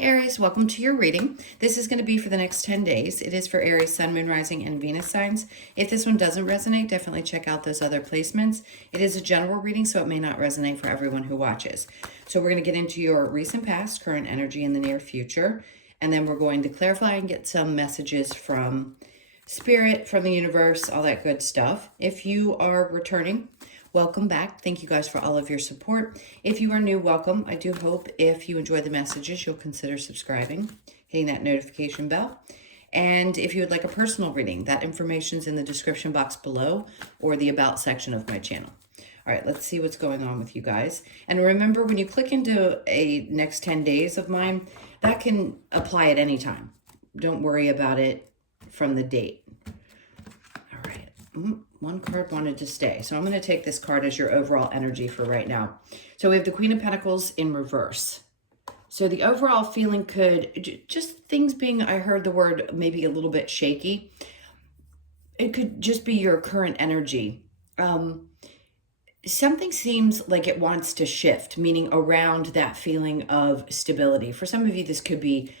Aries, welcome to your reading. This is going to be for the next 10 days. It is for Aries, Sun, Moon, Rising, and Venus signs. If this one doesn't resonate, definitely check out those other placements. It is a general reading, so it may not resonate for everyone who watches. So we're going to get into your recent past, current energy, in the near future. And then we're going to clarify and get some messages from Spirit, from the universe, all that good stuff. If you are returning, welcome back. Thank you guys for all of your support. If you are new, welcome. I do hope if you enjoy the messages, you'll consider subscribing, hitting that notification bell. And if you would like a personal reading, that information's in the description box below or the about section of my channel. All right, let's see what's going on with you guys. And remember, when you click into a next 10 days of mine, that can apply at any time. Don't worry about it from the date. All right. One card wanted to stay. So I'm going to take this card as your overall energy for right now. So we have the Queen of Pentacles in reverse. So the overall feeling could, just things being, I heard the word maybe a little bit shaky. It could just be your current energy. Something seems like it wants to shift, meaning around that feeling of stability. For some of you, this could be,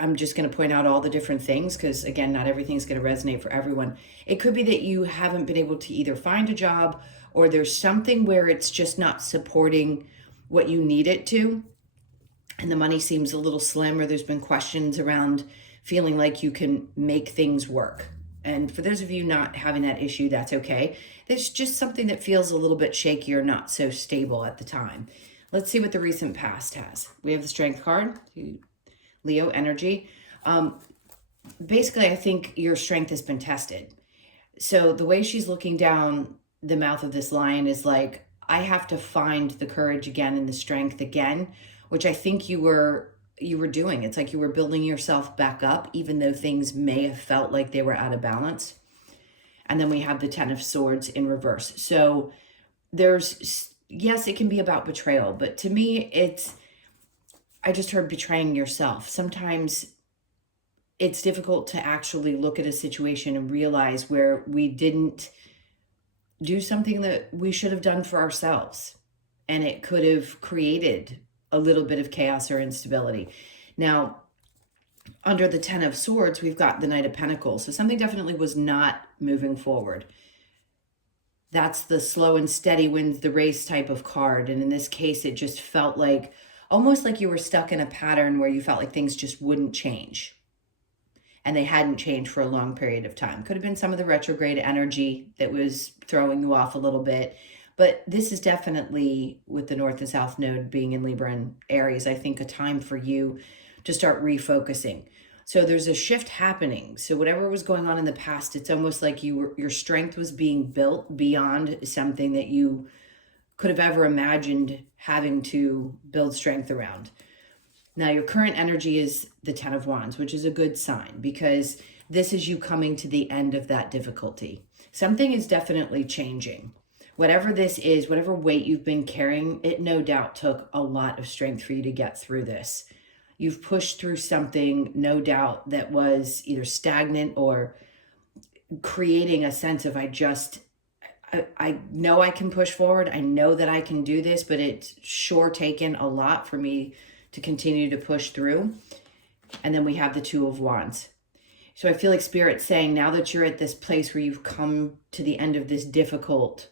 I'm just going to point out all the different things because, again, not everything's going to resonate for everyone. It could be that you haven't been able to either find a job or there's something where it's just not supporting what you need it to. And the money seems a little slim, or there's been questions around feeling like you can make things work. And for those of you not having that issue, that's okay. There's just something that feels a little bit shaky or not so stable at the time. Let's see what the recent past has. We have the Strength card, Leo energy. Basically, I think your strength has been tested. So the way she's looking down the mouth of this lion is like, I have to find the courage again and the strength again, which I think you were doing. It's like you were building yourself back up, even though things may have felt like they were out of balance. And then we have the Ten of Swords in reverse. So there's, yes, it can be about betrayal, but to me, I just heard betraying yourself. Sometimes it's difficult to actually look at a situation and realize where we didn't do something that we should have done for ourselves. And it could have created a little bit of chaos or instability. Now, under the Ten of Swords, we've got the Knight of Pentacles. So something definitely was not moving forward. That's the slow and steady wins the race type of card. And in this case, it just felt like, almost like you were stuck in a pattern where you felt like things just wouldn't change. And they hadn't changed for a long period of time. Could have been some of the retrograde energy that was throwing you off a little bit. But this is definitely, with the North and South node being in Libra and Aries, I think a time for you to start refocusing. So there's a shift happening. So whatever was going on in the past, it's almost like your strength was being built beyond something that you could have ever imagined having to build strength around. Now, your current energy is the Ten of Wands, which is a good sign because this is you coming to the end of that difficulty. Something is definitely changing. Whatever this is, whatever weight you've been carrying, it no doubt took a lot of strength for you to get through this. You've pushed through something, no doubt, that was either stagnant or creating a sense of, I know I can push forward. I know that I can do this, but it's sure taken a lot for me to continue to push through. And then we have the Two of Wands. So I feel like Spirit's saying, now that you're at this place where you've come to the end of this difficult,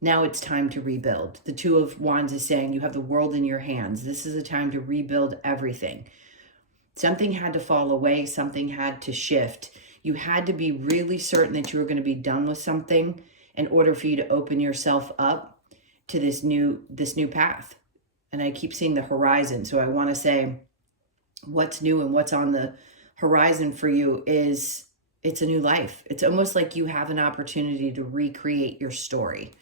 now it's time to rebuild. The Two of Wands is saying you have the world in your hands. This is a time to rebuild everything. Something had to fall away. Something had to shift. You had to be really certain that you were going to be done with something in order for you to open yourself up to this new path. And I keep seeing the horizon. So I want to say what's new and what's on the horizon for you is it's a new life. It's almost like you have an opportunity to recreate your story.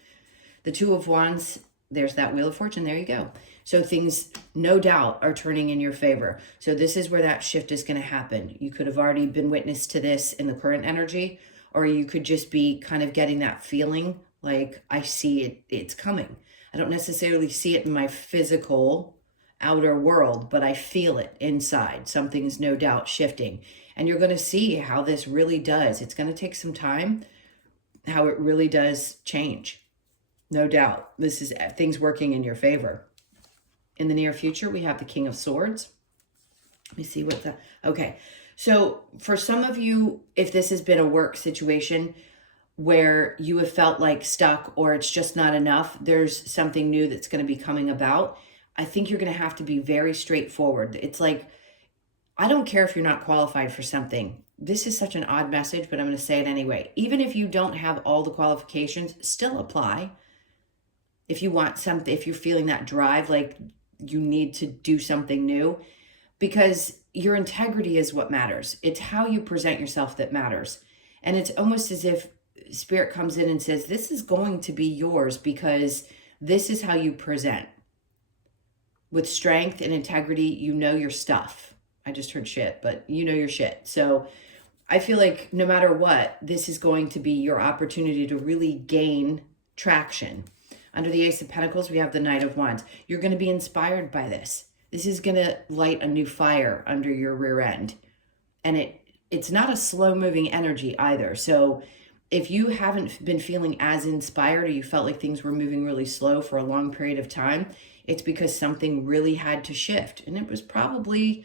The Two of Wands, there's that Wheel of Fortune. There you go. So things, no doubt, are turning in your favor. So this is where that shift is going to happen. You could have already been witness to this in the current energy, or you could just be kind of getting that feeling like, I see it, it's coming. I don't necessarily see it in my physical outer world, but I feel it inside. Something's no doubt shifting. And you're going to see how this really does. It's going to take some time, how it really does change. No doubt. This is things working in your favor. In the near future, we have the King of Swords. Let me see what that, okay. So for some of you, if this has been a work situation where you have felt like stuck or it's just not enough, there's something new that's going to be coming about. I think you're going to have to be very straightforward. It's like, I don't care if you're not qualified for something. This is such an odd message, but I'm going to say it anyway. Even if you don't have all the qualifications, still apply. If you want something, if you're feeling that drive, like you need to do something new, because your integrity is what matters. It's how you present yourself that matters. And it's almost as if Spirit comes in and says, this is going to be yours because this is how you present. With strength and integrity, you know your stuff. I just heard shit, but you know your shit. So I feel like no matter what, this is going to be your opportunity to really gain traction. Under the Ace of Pentacles, we have the Knight of Wands. You're going to be inspired by this. This is going to light a new fire under your rear end. And it's not a slow-moving energy either. So if you haven't been feeling as inspired or you felt like things were moving really slow for a long period of time, it's because something really had to shift. And it was probably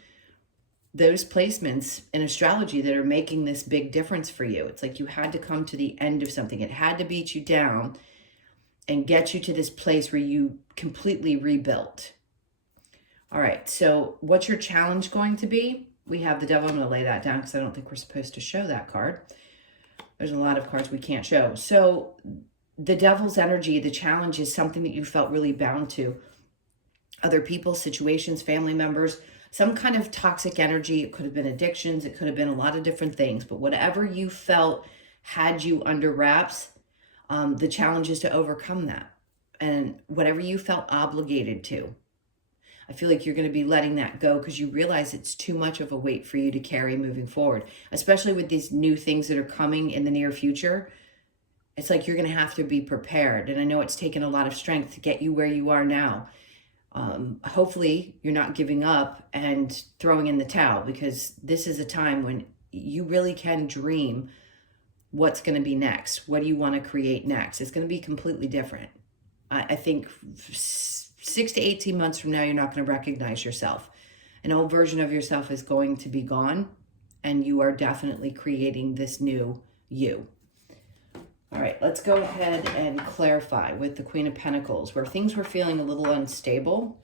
those placements in astrology that are making this big difference for you. It's like you had to come to the end of something. It had to beat you down and get you to this place where you completely rebuilt. All right, so what's your challenge going to be? We have the Devil. I'm going to lay that down because I don't think we're supposed to show that card. There's a lot of cards we can't show. So the Devil's energy, the challenge is something that you felt really bound to. Other people, situations, family members, some kind of toxic energy. It could have been addictions. It could have been a lot of different things. But whatever you felt had you under wraps, the challenge is to overcome that. And whatever you felt obligated to, I feel like you're going to be letting that go because you realize it's too much of a weight for you to carry moving forward, especially with these new things that are coming in the near future. It's like you're going to have to be prepared. And I know it's taken a lot of strength to get you where you are now. Hopefully you're not giving up and throwing in the towel, because this is a time when you really can dream what's going to be next. What do you want to create next? It's going to be completely different. I think 6 to 18 months from now, you're not going to recognize yourself. An old version of yourself is going to be gone, and you are definitely creating this new you. All right, let's go ahead and clarify with the Queen of Pentacles, where things were feeling a little unstable.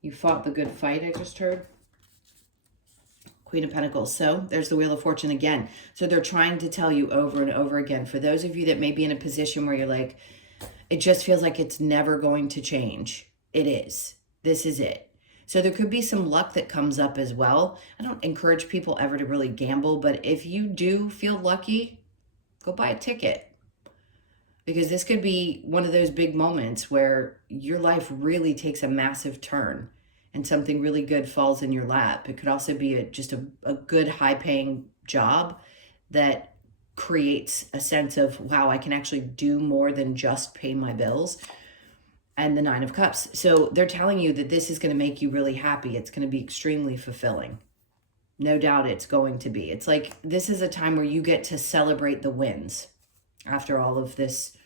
You fought the good fight, I just heard. Queen of Pentacles. So there's the Wheel of Fortune again. So they're trying to tell you over and over again, for those of you that may be in a position where you're like, it just feels like it's never going to change. It is. This is it. So there could be some luck that comes up as well. I don't encourage people ever to really gamble, but if you do feel lucky, go buy a ticket. Because this could be one of those big moments where your life really takes a massive turn and something really good falls in your lap. It could also be just a good high-paying job that creates a sense of, wow, I can actually do more than just pay my bills. And the Nine of Cups. So they're telling you that this is going to make you really happy. It's going to be extremely fulfilling. No doubt it's going to be. It's like this is a time where you get to celebrate the wins after all of this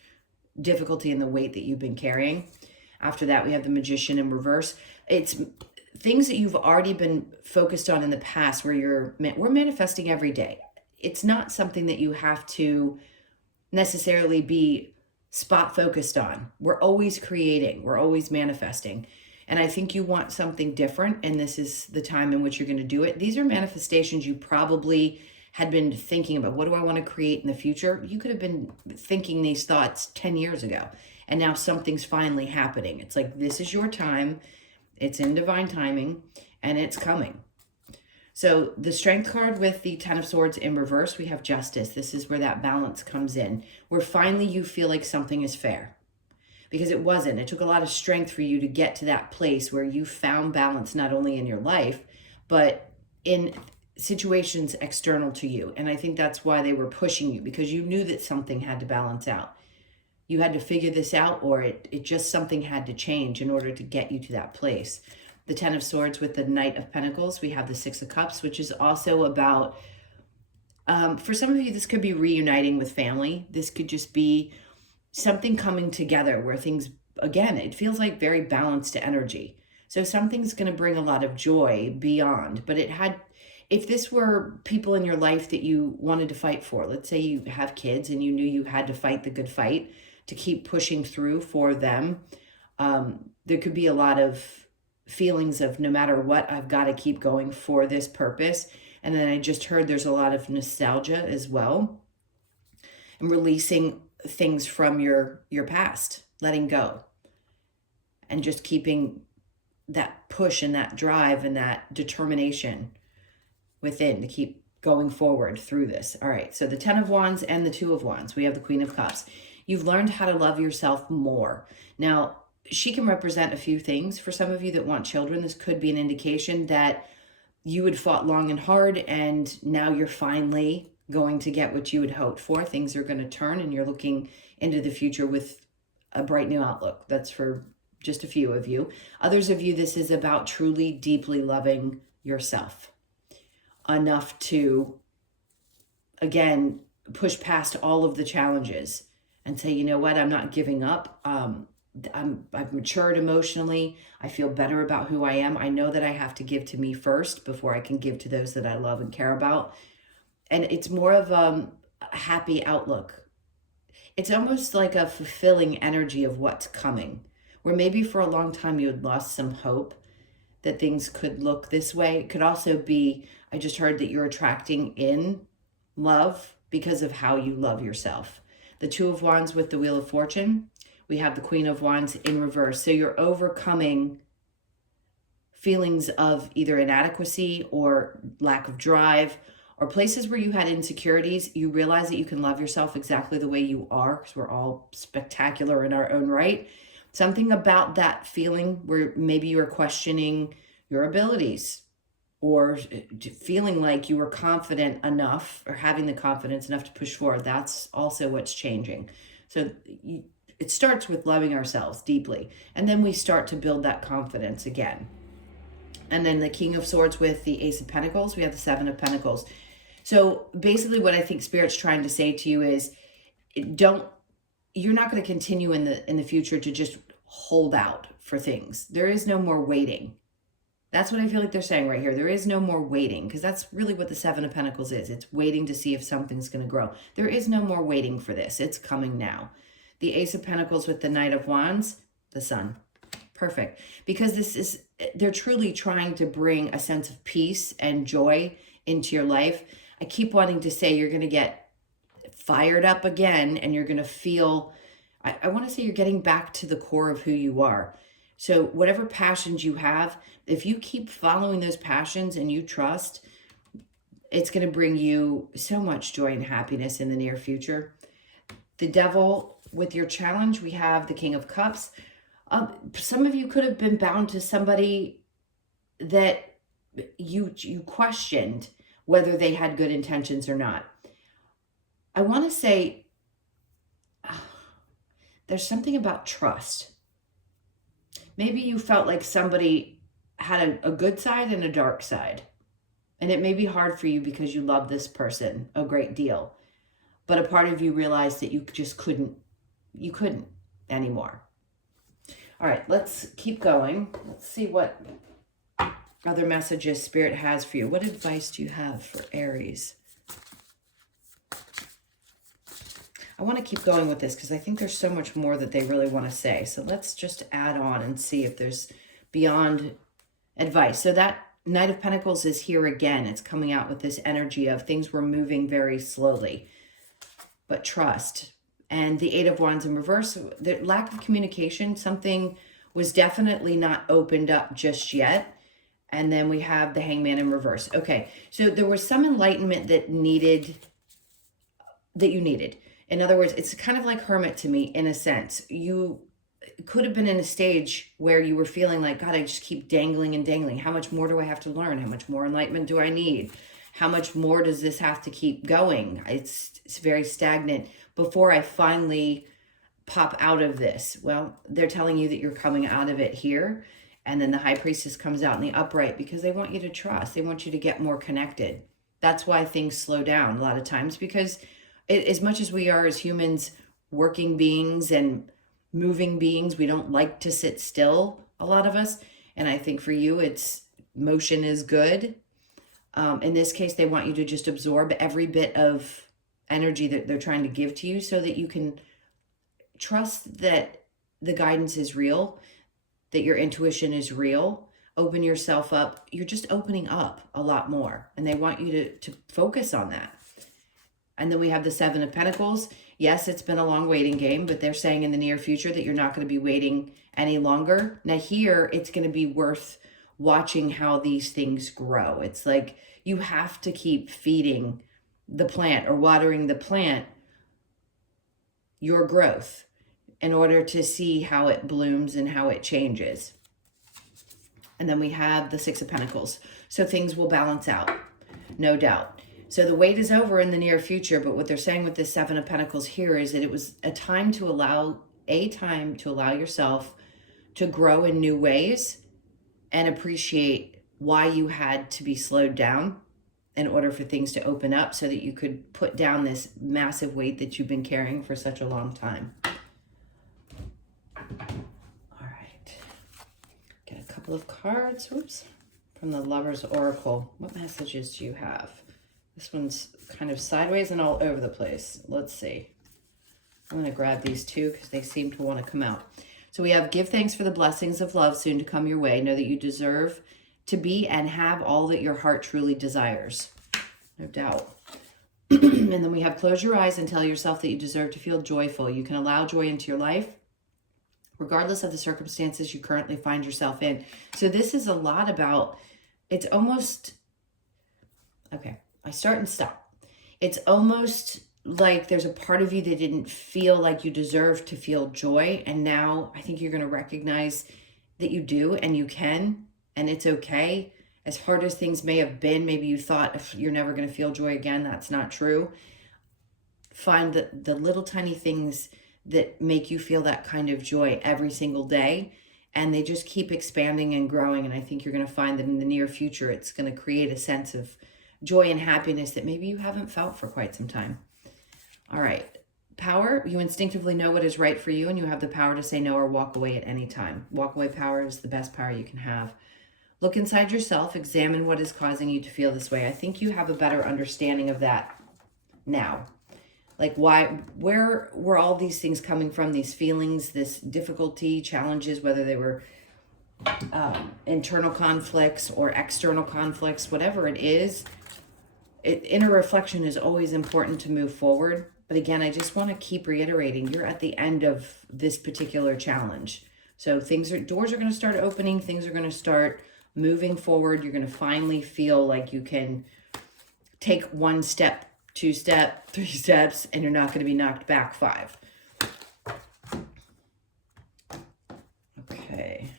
difficulty and the weight that you've been carrying. After that, we have the Magician in reverse. It's things that you've already been focused on in the past where we're manifesting every day. It's not something that you have to necessarily be spot focused on. We're always creating, we're always manifesting. And I think you want something different, and this is the time in which you're going to do it. These are manifestations you probably had been thinking about. What do I want to create in the future? You could have been thinking these thoughts 10 years ago, and now something's finally happening. It's like, this is your time. It's in divine timing, and it's coming. So the Strength card with the Ten of Swords in reverse, we have Justice. This is where that balance comes in, where finally you feel like something is fair. Because it wasn't. It took a lot of strength for you to get to that place where you found balance not only in your life, but in situations external to you. And I think that's why they were pushing you, because you knew that something had to balance out. You had to figure this out, or it just something had to change in order to get you to that place. The Ten of Swords with the Knight of Pentacles, we have the Six of Cups, which is also about, for some of you, this could be reuniting with family. This could just be something coming together where things again, it feels like very balanced energy. So something's going to bring a lot of joy beyond, but if this were people in your life that you wanted to fight for, let's say you have kids and you knew you had to fight the good fight to keep pushing through for them, there could be a lot of feelings of no matter what, I've got to keep going for this purpose. And then I just heard there's a lot of nostalgia as well, and releasing things from your past, letting go, and just keeping that push and that drive and that determination within to keep going forward through this. All right, so the 10 of Wands and the 2 of Wands. We have the Queen of Cups. You've learned how to love yourself more. Now, she can represent a few things. For some of you that want children, this could be an indication that you had fought long and hard, and now you're finally going to get what you had hoped for. Things are going to turn, and you're looking into the future with a bright new outlook. That's for just a few of you. Others of you, this is about truly, deeply loving yourself enough to, again, push past all of the challenges and say, you know what, I'm not giving up. I've matured emotionally. I feel better about who I am. I know that I have to give to me first before I can give to those that I love and care about. And it's more of a happy outlook. It's almost like a fulfilling energy of what's coming, where maybe for a long time you had lost some hope that things could look this way. It could also be, I just heard that you're attracting in love because of how you love yourself. The 2 of Wands with the Wheel of Fortune. We have the Queen of Wands in reverse. So you're overcoming feelings of either inadequacy or lack of drive, or places where you had insecurities. You realize that you can love yourself exactly the way you are, because we're all spectacular in our own right. Something about that feeling where maybe you were questioning your abilities, or feeling like you were confident enough or having the confidence enough to push forward. That's also what's changing. So it starts with loving ourselves deeply, and then we start to build that confidence again. And then the King of Swords with the Ace of Pentacles. We have the 7 of Pentacles. So basically what I think Spirit's trying to say to you is, you're not going to continue in the future to just hold out for things. There is no more waiting. That's what I feel like they're saying right here. There is no more waiting, because that's really what the 7 of Pentacles is. It's waiting to see if something's going to grow. There is no more waiting for this. It's coming now. The Ace of Pentacles with the Knight of Wands, the Sun. Perfect. Because they're truly trying to bring a sense of peace and joy into your life. I keep wanting to say you're going to get fired up again, and you're going to feel, I want to say you're getting back to the core of who you are. So whatever passions you have, if you keep following those passions and you trust, it's going to bring you so much joy and happiness in the near future. The Devil with your challenge, we have the King of Cups. Some of you could have been bound to somebody that you questioned whether they had good intentions or not. I want to say there's something about trust. Maybe you felt like somebody had a good side and a dark side. And it may be hard for you because you love this person a great deal. But a part of you realized that you just couldn't anymore. All right, let's keep going. Let's see what other messages Spirit has for you. What advice do you have for Aries? I want to keep going with this because I think there's so much more that they really want to say. So let's just add on and see if there's beyond advice. So that Knight of Pentacles is here again. It's coming out with this energy of things were moving very slowly, but trust. And the 8 of Wands in reverse, the lack of communication, something was definitely not opened up just yet. And then we have the Hangman in reverse. Okay, so there was some enlightenment that you needed. In other words, it's kind of like Hermit to me in a sense. You could have been in a stage where you were feeling like, God, I just keep dangling and dangling. How much more do I have to learn? How much more enlightenment do I need? How much more does this have to keep going? It's very stagnant before I finally pop out of this. Well, they're telling you that you're coming out of it here. And then the High Priestess comes out in the upright because they want you to trust. They want you to get more connected. That's why things slow down a lot of times, because as much as we are as humans working beings and moving beings. We don't like to sit still, a lot of us. And I think for you, it's motion is good. In this case, they want you to just absorb every bit of energy that they're trying to give to you so that you can trust that the guidance is real, that your intuition is real. Open yourself up. You're just opening up a lot more. And they want you to focus on that. And then we have the Seven of Pentacles. Yes, it's been a long waiting game, but they're saying in the near future that you're not going to be waiting any longer. Now here, it's going to be worth watching how these things grow. It's like you have to keep feeding the plant or watering the plant your growth in order to see how it blooms and how it changes. And then we have the Six of Pentacles. So things will balance out, no doubt. So the wait is over in the near future, but what they're saying with this Seven of Pentacles here is that it was a time to allow yourself to grow in new ways and appreciate why you had to be slowed down in order for things to open up so that you could put down this massive weight that you've been carrying for such a long time. All right. Get a couple of cards, from the Lover's Oracle. What messages do you have? This one's kind of sideways and all over the place. Let's see. I'm going to grab these two because they seem to want to come out. So we have, give thanks for the blessings of love soon to come your way. Know that you deserve to be and have all that your heart truly desires. No doubt. And then we have, close your eyes and tell yourself that you deserve to feel joyful. You can allow joy into your life, regardless of the circumstances you currently find yourself in. So this is a lot about, it's almost, okay, I start and stop. It's almost like there's a part of you that didn't feel like you deserve to feel joy. And now I think you're going to recognize that you do and you can, and it's okay. As hard as things may have been, maybe you thought if you're never going to feel joy again. That's not true. Find the little tiny things that make you feel that kind of joy every single day. And they just keep expanding and growing. And I think you're going to find that in the near future, it's going to create a sense of joy and happiness that maybe you haven't felt for quite some time. All right. Power, you instinctively know what is right for you and you have the power to say no or walk away at any time. Walk away power is the best power you can have. Look inside yourself, examine what is causing you to feel this way. I think you have a better understanding of that now. Like where were all these things coming from, these feelings, this difficulty, challenges, whether they were internal conflicts or external conflicts, whatever it is. Inner reflection is always important to move forward. But again, I just want to keep reiterating, you're at the end of this particular challenge. So doors are going to start opening. Things are going to start moving forward. You're going to finally feel like you can take 1 step, 2 step, 3 steps, and you're not going to be knocked back 5. Okay.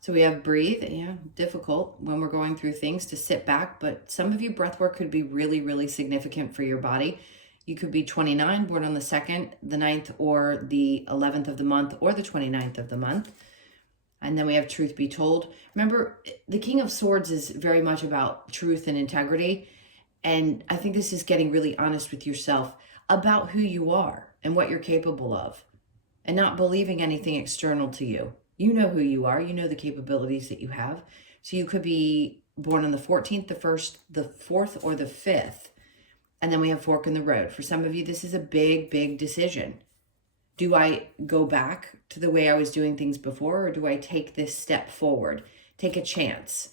So we have breathe. Yeah, difficult when we're going through things to sit back, but some of you breath work could be really, really significant for your body. You could be 29, born on the 2nd, the 9th, or the 11th of the month, or the 29th of the month. And then we have truth be told. Remember, the King of Swords is very much about truth and integrity. And I think this is getting really honest with yourself about who you are and what you're capable of and not believing anything external to you. You know who you are. You know the capabilities that you have. So you could be born on the 14th, the 1st, the 4th, or the 5th. And then we have fork in the road. For some of you, this is a big, big decision. Do I go back to the way I was doing things before, or do I take this step forward? Take a chance.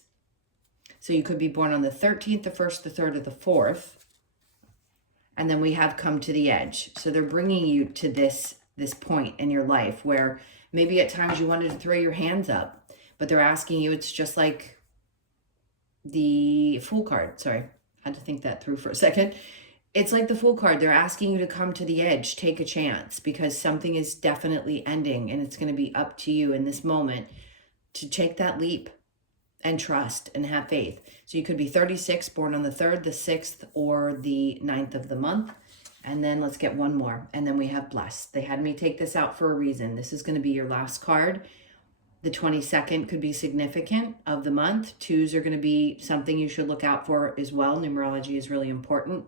So you could be born on the 13th, the 1st, the 3rd, or the 4th. And then we have come to the edge. So they're bringing you to this point in your life where maybe at times you wanted to throw your hands up, but they're asking you, it's just like the Fool card. Sorry, had to think that through for a second. It's like the Fool card. They're asking you to come to the edge, take a chance, because something is definitely ending and it's going to be up to you in this moment to take that leap and trust and have faith. So you could be 36, born on the 3rd, the 6th, or the 9th of the month. And then let's get one more. And then we have blessed. They had me take this out for a reason. This is going to be your last card. The 22nd could be significant of the month. 2s are going to be something you should look out for as well. Numerology is really important.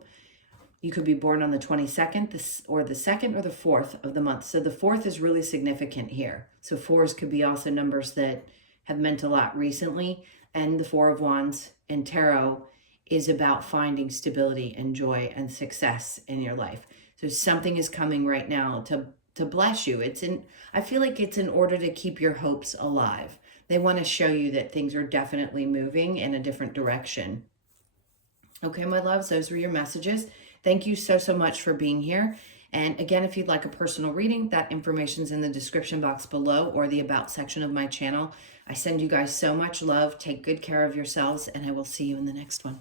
You could be born on the 22nd, or the 2nd or the 4th of the month. So the 4th is really significant here. So 4s could be also numbers that have meant a lot recently. And the 4 of Wands in tarot is about finding stability and joy and success in your life. So something is coming right now to bless you. I feel like it's in order to keep your hopes alive. They want to show you that things are definitely moving in a different direction. Okay, my loves, those were your messages. Thank you so, so much for being here. And again, if you'd like a personal reading, that information's in the description box below or the about section of my channel. I send you guys so much love. Take good care of yourselves, and I will see you in the next one.